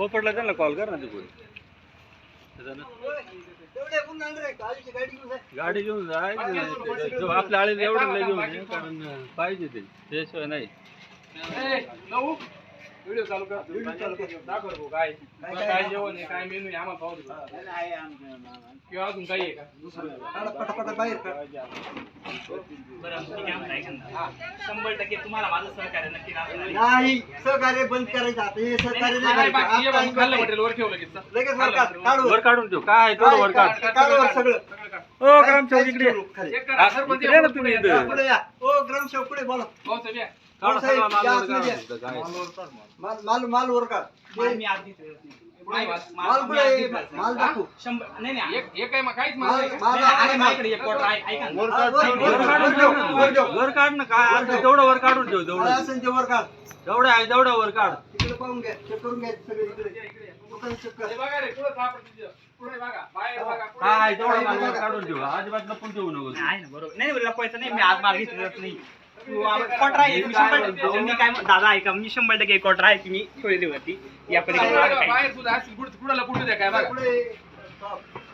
पोपटला त्यांना कॉल कर ना तिकडून. गाडी घेऊन जाय आपल्या आळीला एवढं घेऊन कारण पाहिजे ते. त्याशिवाय नाही. व्हिडिओ चालू कर दाखव रे भाऊ, काय काय जेवण आहे काय मेनू आहे आम्हाला पाहू दे किंवा अजून काही आहे का बरं ऐका ना. शंभर टक्के तुम्हाला माझं सहकार्य नक्की आहे. नाही सहकार्य बंद करायचं आता हे सहकार्य नाही नाही, करायचं. बाकी ये आता बाबा, खाल्लं. मटेरियल वर ठेवलं की चल. लगेच वर काढ काढ वर. वर काढून ठेव काय आहे तेवढं वर काढ काढ काढ वर सगळं ओ ग्रामसेवक इकडे ये. खाली. चेक करा, सरपंच इकडे ये ना या, तुम्ही पुढे इथं. या. पुढे या ओ ग्रामसेवक पुढे बोला भाऊ, साहेब या. काढा हो, सगळा माल वर. काय? माल माल. माल वर काढ. माल मी माल- दाखव. शंभर नाही नाही. एक एक आहे मग काहीच माल माल नाही का? माल नाही, आहे. माल माझ्याकडे एक quarter आहे. ऐका ना. वर काढ, वर वर काढ, काढून ठेव ना. वर ठेव. वर काढ ना काय? असं तेवढं वर काढून ठेव काय असेल ते वर काढ. जेवढं आहे तेवढं वर काढ. तिकडे पाहून घ्या चेक करून घ्या सगळे इकडे. दुकान चेक कर. हे बघा रे, पुढं सापडतं तिथं. पुढे बघा, बाहेर बघा, पुढे. काय तेवढं माल वर काढून ठेव अजिबात लपून ठेवू नको नाही आहे ना बरोबर. नाही नाही, लपवायचं नाही मी आज माल घेतलेलाच नाही. Quarter आहे मी शंभर टक्के मी काय दादा ऐका मी शंभर टक्के एक quarter आहे की मी होती या. पुढे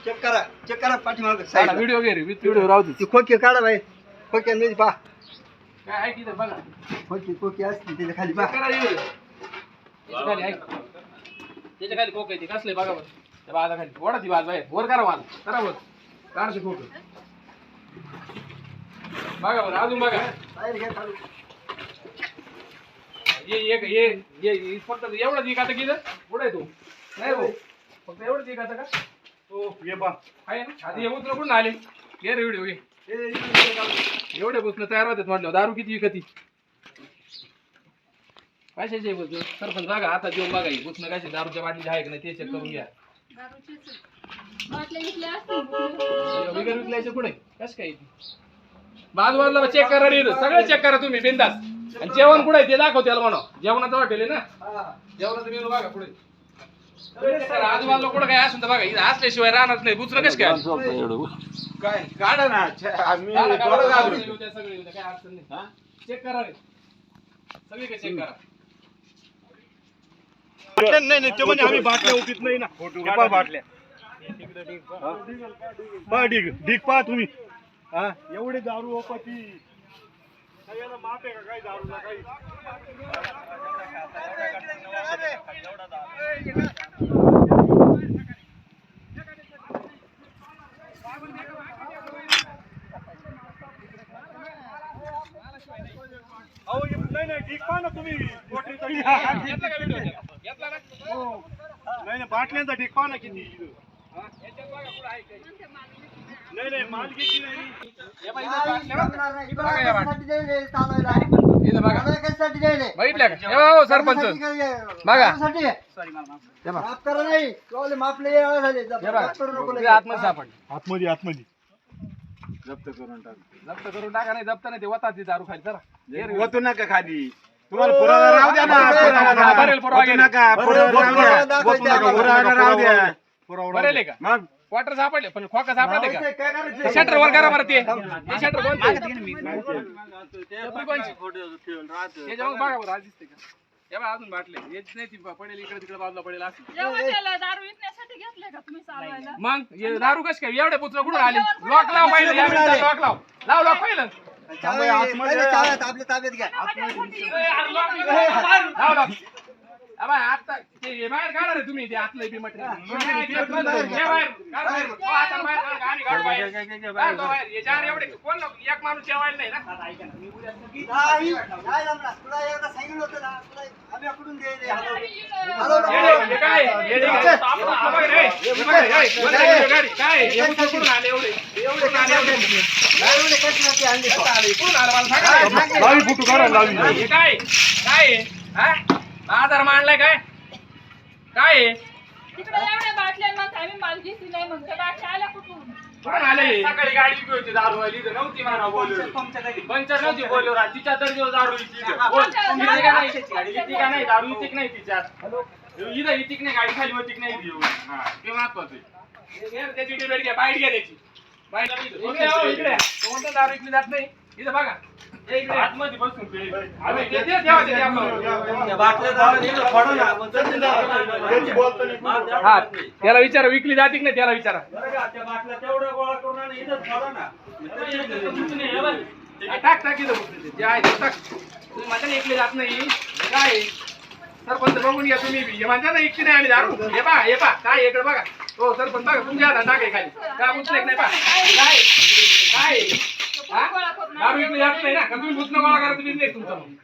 चेक करा. चेक करा पाठीमाग. व्हिडिओ घे रे, व्हिडिओ राहू दे. ती खोके काढा बाई खोक्या मध्ये पहा काय आहे की इथं बघा. खोकी खोकी असते त्याच्याखाली हे. त्याच्याखाली आहे ते कसले बघा बरं. त्या बाजा खाली. ओढा ती बाज बाहेर. वर करा माल करा वर. काढते फोटो बघा बरं अजून बघा. बाहेर घ्या. ये एक ये ये ये फक्त एवढंच एक आता की पुढे आहे तू. नाही भाऊ फक्त एवढंच एक आता का? हो ये पहा. आहे ना आधी हे उतरं कुठून आले. घे रे व्हिडिओ हे. एवढे बसणं तयार होतात म्हटलं दारू किती विकती? कशाचे बस सरपंच बघा आता जेवण बघा ही बसणं कशी दारूच्या बाटली आहे का नाही ते चेक करून घ्या. बाटल्या विकल्या असतील. विगर विकल्याचे कुठे? कस काय बाजूबाजूला चेक करा रे सगळं चेक करा तुम्ही बिंदास. आणि जेवण कुठे आहे ते दाखव त्याला म्हणा जेवणाचं हॉटेल आहे ना? हा. जेवणाचं मेनू बघा पुढे. आजूबाजूला कुठं काय असेल तर बघा इथं असल्याशिवाय राहणार नाही. दुसरं कसं काय? काय? काढा ना. आम्ही सगळं काय अडचण नाही. चेक करा रे. सगळी काय चेक करा? नाही नाही ते म्हणजे आम्ही बाटल्या उठीत नाही ना. हे पहा बाटल्या. पहा ढीग ढीग पहा तुम्ही. हा? एवढे दारू ओपती. याला माप आहे का? काय दारूला काही. अहो नाही नाही पहा ना तुम्ही. हो. नाही बाटल्यांचा ढीग पहा ना किती. नाही नाही नाही नाही, नाही. बघितल्या का? हे सरपंच. बघा. माफ. बघा. माफ करा नाही. मापले वेळा झाले. माफ नको ते लगेच. आतमध्ये सापडले आतमध्ये आतमध्ये. जप्त करून टाका. नाही जप्त नाही ते वता ती दारू खाली जरा. वतू नका खाली. तुम्हाला पुरावा राहू द्या ना पुरावा राहू द्या. पुरावा राहू द्या. मग? क्वार्टर सापडले पण खोका सापडले का? शटर वर करा बरं ते. शटर जाऊन बघा बरं आज दिसते का? हे बघा अजून बाटले. हेच नाही ती पडेल इकडे तिकडे बाजूला पडेल असं. मग दारू कश काय? एवढे पुत्र कुठून आले? लॉक लाव पहिले लॉक लाव. लाव लॉक पहिलं. आपल्या ताब्यात घ्या. लाव लॉक अबा आता ते हे बाहेर काढा रे तुम्ही ते आतलं बी मटेरियल. कोण लोक? एक माणूस जेवायला नाही ना? नाही, नाही जमणार. तुला एकदा सांगितलं होतं ना, तुला आम्ही आकडून द्यायले. हलव. रे, काय. काय? पुत्र कुठून आले एवढे एवढे काय एवढे एवढे कशासाठी आणले तो? आले कुठून आले मला सांगा रे. लावी फुटू काढा लावी काय काय आहे? आधार मांडलाय काय? काय? आहे? तिकडे एवढ्या बाटल्या म्हणते आम्ही माल घेतली नाही म्हणते बाटल्या आल्या कुठून? कुठून आले? सकाळी गाडी घेऊन होती दारू वाली इथं नव्हती म्हणा बोललो पंचर नव्हती बोललो रा तिच्या तर दिवस दारू इथे इथं. बोल इथे का नाही? गाडी. इथे का नाही? दारू इथे नाही तिच्यात? इथं इथे नाही? गाडी खाली होती नाही एवढी. हा ते महत्वाचं आहे. घे रे, त्याची डिबेट घ्या. बाईट घ्या त्याची. बाईट इकडे हो, इकडे. कोणतं दारू इकली जात नाही? इथं बघा. हा त्याला विचारा विकली जाते की नाही त्याला विचारा. टाक टाक जे आहे ते टाक. तुम्ही म्हणता ना इकली जात नाही. काय? सरपंच बघून घ्या तुम्ही बी. म्हणता ना इकली नाही आम्ही दारू. हे पा हे पा काय इकडे बघा. हो सरपंच बघा तुमच्या हातात टाक आहे खाली. काय उचलेक नाही पा काय? काय? दारू विकली जात नाही ना का तुम्ही भूतनं गोळा करा तुम्ही नाही तुमचं मग.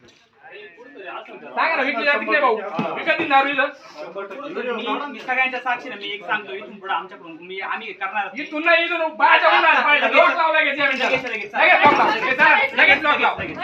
सांगा ना विकली जाते की नाही भाऊ विकत नाही दारू इथं मी- मी सगळ्यांच्या साक्षीने मी एक सांगतो इथून पुढे आमच्याकडून मी आम्ही करणार नाही. इथून नाही इथून बाहेरच्या उन्हात पाहिलं लॉक लावला लगेच या मिनिटाला. लगेच, लगेच. लगेच लॉक लाव लगेच चला, लगेच लॉक लाव लगेच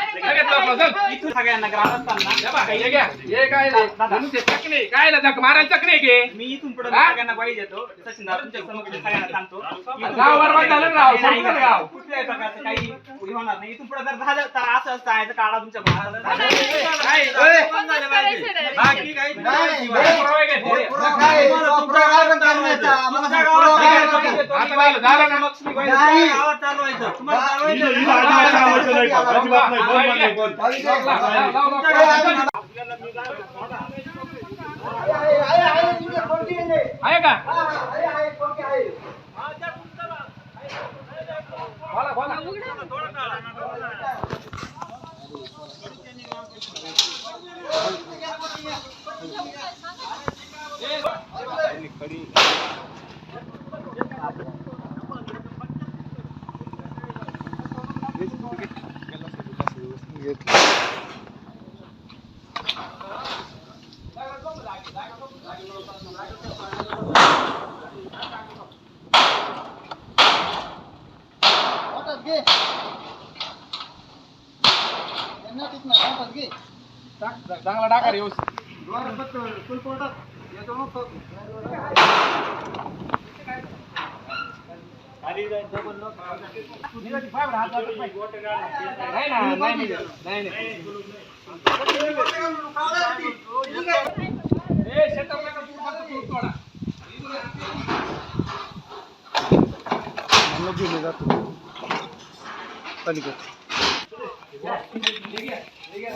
लॉक लाव चल इथून सगळ्यांना ग्रामस्थांना हे बघ, हे घ्या. हे काय? म्हणून ते चकणे. काय ला चक मारायला चकणे घे मी इथून पुढे हा? सगळ्यांना ग्वाही देतो सचिन दादा तुमच्यासमोर सगळ्यांना सांगतो इथून गाव पुढं- बरबाद झालं ना राव, संपूर्ण नाही, गाव. कुठल्याही प्रकारचं काही होणार नाही इथून पुढे जर झालं तर असं असं आहे तर काढा तुमच्या भावाला. काय? बंदच करायचं direct. नाही, नाही, काय नाही. पुरावे घे. पुरावा काय? पुरावा काय पण करण्याचा? आम्हाला सांग, पुरावा काय करण्याचा? आता झालं, झालं ना मग नाही. हिला- हिला अजिबात लावायचं नाही का? अजिबात नाही. बंद नाही, बंद. लॉक लाव, लाव, लाव, लॉक लाव. आहे, आहे, आहे, तुझ्या पोरगी आहे रे. आहे का हा, आहे, आहे, पोरगी आहे. बोला बोला हातात घे. त्यांना तिथनं हातात घे. टाक, चांगला टाका रे व्यवस्थित. तो- नाही. ना नाही. निघत. नाही नाही ए, शेतात नका तू फक्त तूर तोडा. बाहेर घे, बाहेर, बाहेर, हे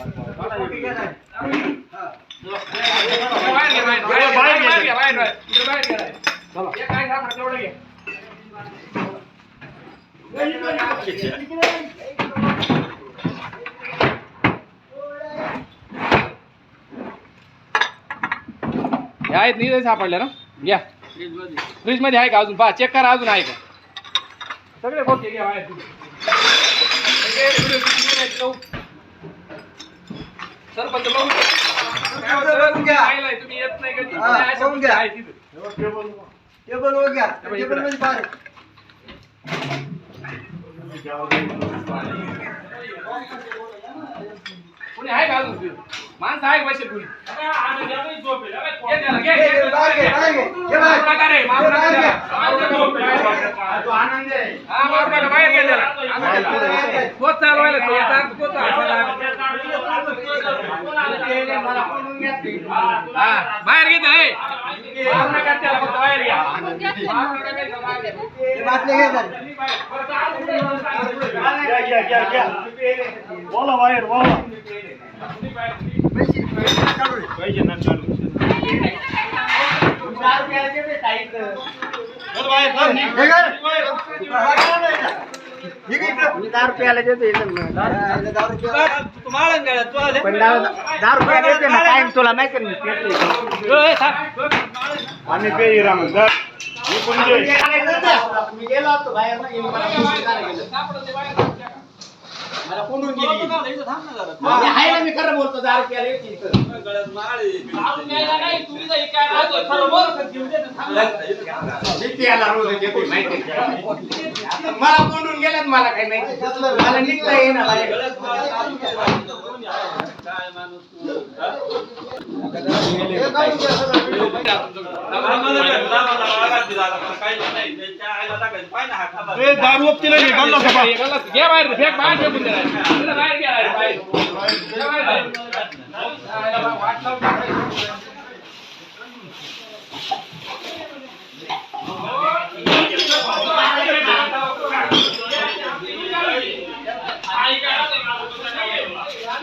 सापडलं, आहेत नाही सापडल्या ना? घ्या. फ्रीजमध्ये आहे का अजून? पहा चेक करा अजून आहे का? सगळे खोके घ्या बाहेर तुम्ही. सगळे व्हिडिओ किती आहेत जाऊ. सरपंच बघू काय होतं, तुम्ही येत नाही कधी. हा, बघून घ्या. तिथं. टेबल वर घ्या. टेबलमध्ये. कोणी आहे का अजून तिथं? माणसं आहे का बसेल कोणी घे त्याला, घे, घे, घे, घे, बाहेर घे, बाहेर घे. घे बाहेर. मारू नका रे, मारू नका बाहेर घे. त्याला. मारू नका. हा, मारू नका, बाहेर घे त्याला. बाहेर घे. तोच चालवायला तो, याचा अर्थ तोच आहे. हा, बाहेर घे त्याला, ए. मारू नका त्याला, फक्त बाहेर घ्या. मग घ्या ते. मारू नका त्याला, बाहेर घ्या. हे बाटले घे जरा. घ्या, घ्या, घ्या, घ्या. बोला बाहेर बोला पैसे, पैसे काढू रे. पाहिजे ना चालू हे घर. हा, काय नाही आणि पे राम दर मी गेलो होतो बाहेर मला कोंडून गेली मी आहे ना, मी खरं बोलतो दारू प्यायला येते इथं. लावून द्यायला नाही, तुम्ही जर काय राहतो, खरं बोल. मी प्यायला रोज येते, माहिती आहे का? मला कोंडून गेल्यात मला काही माहिती मला निघता येईना बाहेर. हे काढून घ्या सगळं. ए, दारू तिला घे गल्ला सभा हे गल्ला- घे बाहेर, फेक बाहेर फेकून बाहेर बाहेर. घे बाहेर. हा, वाट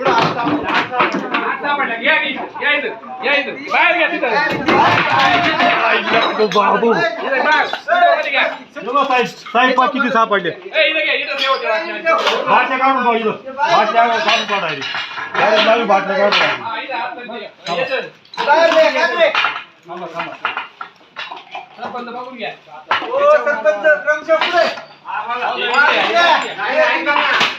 वाट वाट करू नको, तुम्ही नको गाणं. चल, चल, बाई, गाणं तो मुकाटी लावला सांगायला. ठीक? इथून निघ पहिला. हात सापडला. घ्या की इथं. या इथं. या इथं. बाहेर घ्या तिथं. बाबू इथं बाहेर. इथं मध्ये घ्या. साहेब साहेब पा किती सापडले ए, इथं घ्या. इथं ठेवा, ठेवा, ठेवा. बाटल्या काढून पाहू इथं बाटल्या काढून पाहू डायरेक्ट डायरेक्ट नवी बाटल्या काढून पाहू. हा, इथं आतमध्ये घ्या. ये चल. थांबा थांबा सरपंच बघून घ्या. नाही, बाहेर देऊ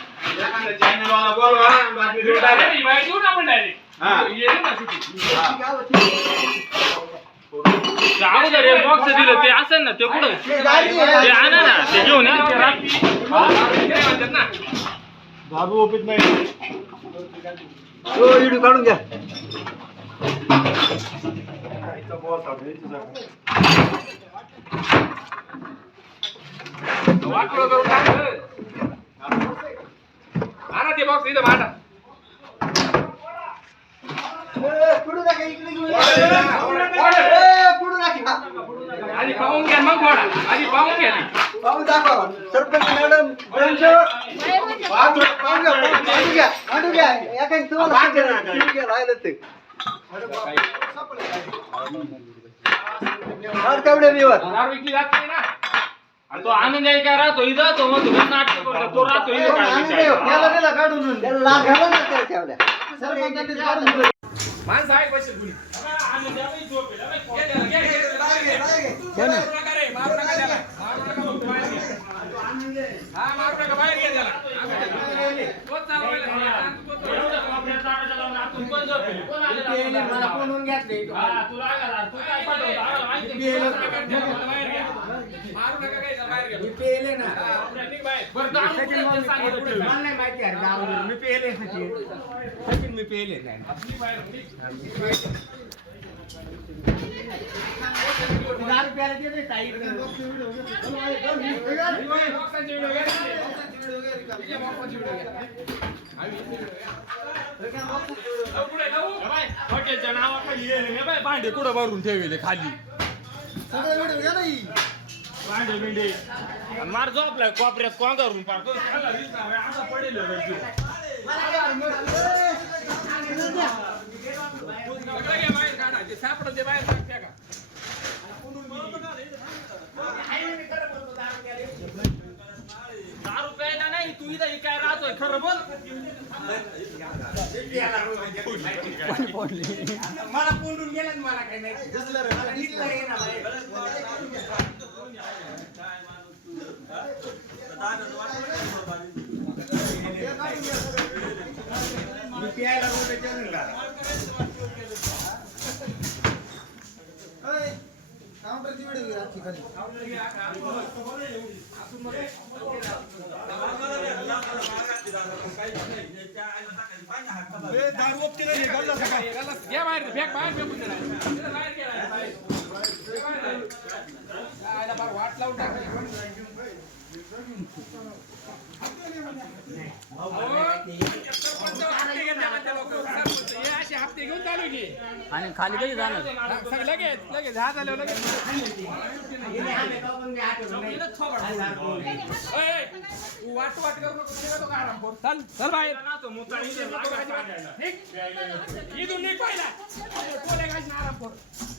अगोदर हे बॉक्स दिलं ते असेल ना ते कुठं ते आणा ना ते घेऊन या ते रात्री. ते म्हणतात ना. वाटोळं करून टाक. आणा ते बॉक्स इथं भांडा आधी पाहून घ्या मग फोडा आधी पाहून घ्या ते. दारू विकली जात नाही ना आणि तो आनंद आहे काय राहतो इथं तो मग तुझं नाटक करतो तो राहतो इथं काय माणसं आहे पैसे गुणी आनंद आहे बाई, झोप आहे. बाई, घे त्याला, घे, घे, घे, बाहेर घे. मारू नका रे, मारू नका त्याला. मारू नका बघ, बाहेर घे. हा, मारू नका, बाहेर घे त्याला. तोच चालवायला सांगा. तोच चालवायला. आपल्या ताटाच्या लावून आतून कोण झोपेल? कोण आलं रात्री? हा, तुला आला, तू काय पाठवलं? आम्हाला माहिती आहे. मारू नका त्याला, बाहेर घे. मारू नका काय, बाहेर घे. आपल्या निघ बाहेर. बरं, दारू कुठे ते सांगितलं पुढे. आपली बाहेर, निघ. बॉक्सांचे व्हिडिओ घे. ठीक आहे, बॉक्सांचे व्हिडिओ घे. जाऊ पुढे, जाऊ. बाय, हॉटेलच्या नावाखाली येईल. बाय, भांडे कुठं भरून ठेवले खाली भांडे बिंडे आणि मार झोपलाय कोपऱ्यात कोंगारून पार तो असा पडेल आहे बाई तो. सगळं बाहेर काढा. ते सापडलं ते बाहेर टाक, फेका. दारू प्यायला नाही तू इथं काय राहतोय खरं बोल मला कोंडून गेलं मला काही नाही मला निघता येईना मी प्यायला रोज त्याच्यानं घाला. दारू ओपती नाही गल्ला सकाळ बाहेर फेक बाहेर फेकून दे बाहेर गेला, वाट लावून असे हप्ते घेऊन चालू की आणि खाली कधी जाणार हा, लगेच लगेच हा झालं लगेच तू वाट वाट करू नको. चल चल बाहेर. इथून निघ पहिला आराम कर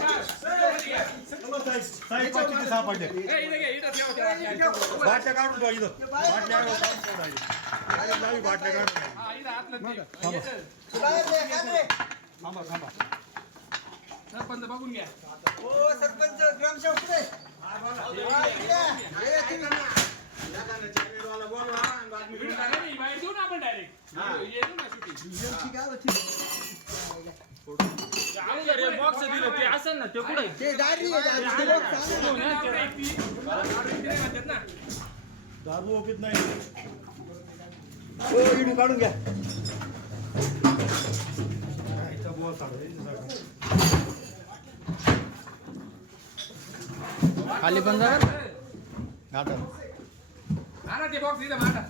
साहेब पा किती सापडले ए, बाटल्या काढून इथं बाटल्या काढून डायरेक्ट बाटल्या काढून हा, थांबा थांबा सरपंच बघून घ्या व्हिडिओ झाला नाही, बाहेर देऊ ना आपण डायरेक्ट येतो ना शूटिंग बॉक्स दिलं ते असेल ना ते कुठे? दारू ओपीत नाही. काढून घ्या. इथं बुवा काढा, इथं सगळं. खाली पण जा ते बॉक्स इथं जात नाही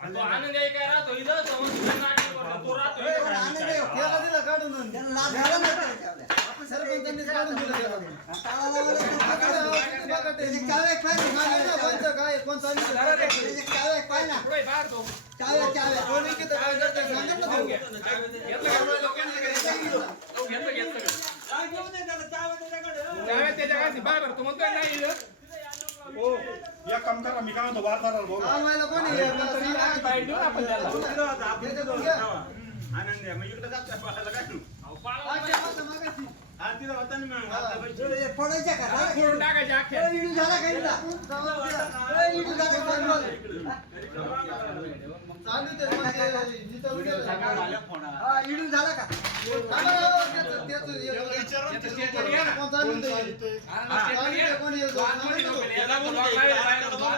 तो आनंद आहे काय राहतो इथं समोर नाटक करतो. तो राहतो इथं. काय? पुढे बाहेर तो. घेतलं का? घेतलं, घेतलं का? त्यावेळेस त्याच्या काय बाय बरं, तो म्हणतोय नाही इथं. हो या काम करा मी काय म्हणतो ना आपण त्याला. आनंद आहे मग इकडे जात पाहायला काय तिथं होता ना मग. फोडून टाकायचे अख्खे. याचं statement घ्या ना. कोण चालतंय? आनंद statement घ्या. तो आतमध्ये नको गेले. याला बोलवा, बाहेर, बाहेर बोलवा.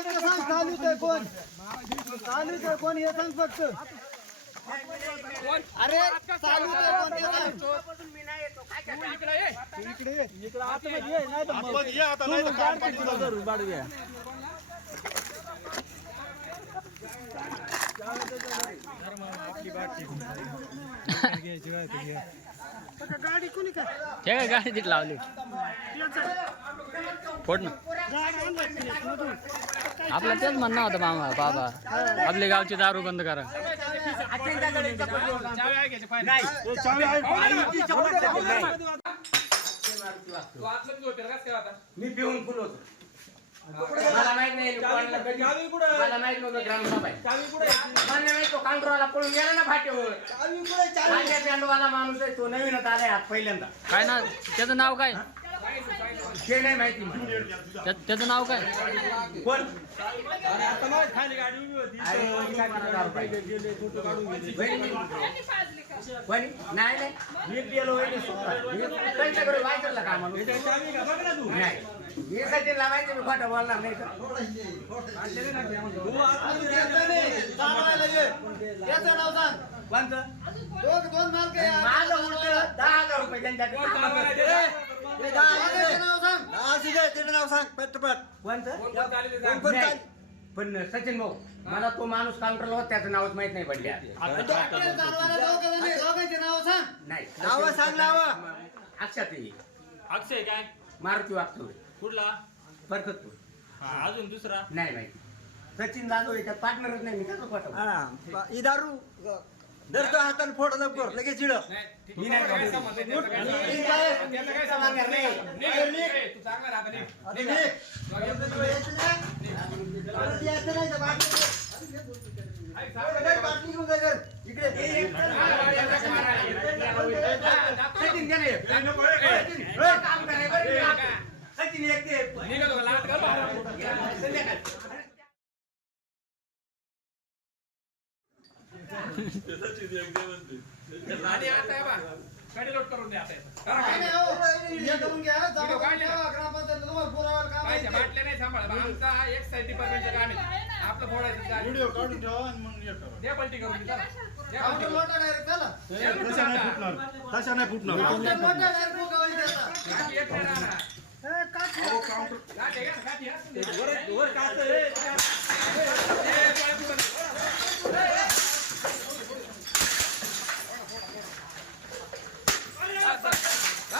ए, आला का त्याला इकडे घेऊन ये. तो इकडे आणा जाऊन त्याला. हा तोच माझे काय तोच सांगा तू इकडे ये. आपण ये आता नाही तर काम पाठवून हे काय गाडी तिथे लावली फोड ना. आपलं तेच म्हणणं होतं मामा बाबा. आपल्या गावची दारू बंद करा? मी पिऊन फुल होतो मला माहीत नाही मला माहीत नव्हतं ग्रामसभा. मला माहीत तो कांट्रोला पळून गेला ना फाट्यावर. बँडवाला माणूस आहे तो नवीनच आलाय आज पहिल्यांदा. काय ना त्याचं नाव काय? ते नाही माहिती मला. त्या- त्याचं नाव काय? कोण? अरे, वहिनी काय करणार दारू पाहिजे? वहिनी, त्यांनी पाजली का? वहिनी, नाही नाही. मी पिलो वहिनी स्वतः. मी त्यांच्याकडे वायचरला का? आम्हाला? नाही. मी सचिनला माहिती मी खोटं बोलणार नाही तर कोणतं? माझं उलटं दहा हजार रुपये त्यांच्याकडे. कोणतं? नाही. पण सचिन भाऊ मला तो माणूस काउंटरला होता त्याचं नावच माहीत नाही पडले. नाही नाव सांग नाव. अक्षात येईल अक्षय काय? मारुती वागतो कुठला? बरकतपूर हा, अजून दुसरा? नाही माहिती. सचिन जाधव याच्यात पार्टनरच नाही मी कसं खोटं दारू धरतो हाताने फोड लवकर लगेच चिड नाही, मी नाही काय. संबंध तू चांगला राहता, सचिन एक ते निघत होता, लाट कर बाबा. संध्याकाळी आणि आता हे बा, कडे लोट करून द्या आता करा काय? व्हिडिओ काढले ना? पाहिजे, बाटल्या नाही सांभाळा. बा, आमचा एक साईड डिपार्टमेंटचं काम आहे. आपलं फोडायचं काम व्हिडिओ काढून ठेवा आणि मग हे करा. द्या पलटी करून द्या. द्या पलटी करून. ए, तशा नाही फुटणार तशा नाही फुटणार काठी एक नाही राहणार. काठी आहे का? काठी आहे? ए, पळत उभं. बस, बस, बस, बस, बस, ए. डोळे उघडून, बस, बस.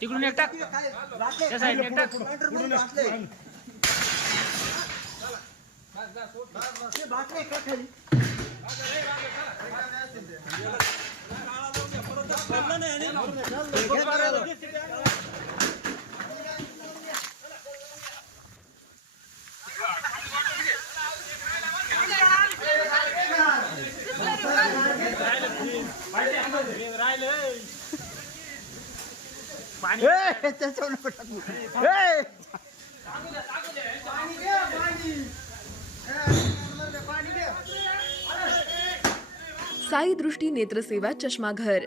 तिकडून एक टाक. त्या साईडने एक टाक. पुढून ये. साई दृष्टी नेत्रसेवा चष्माघर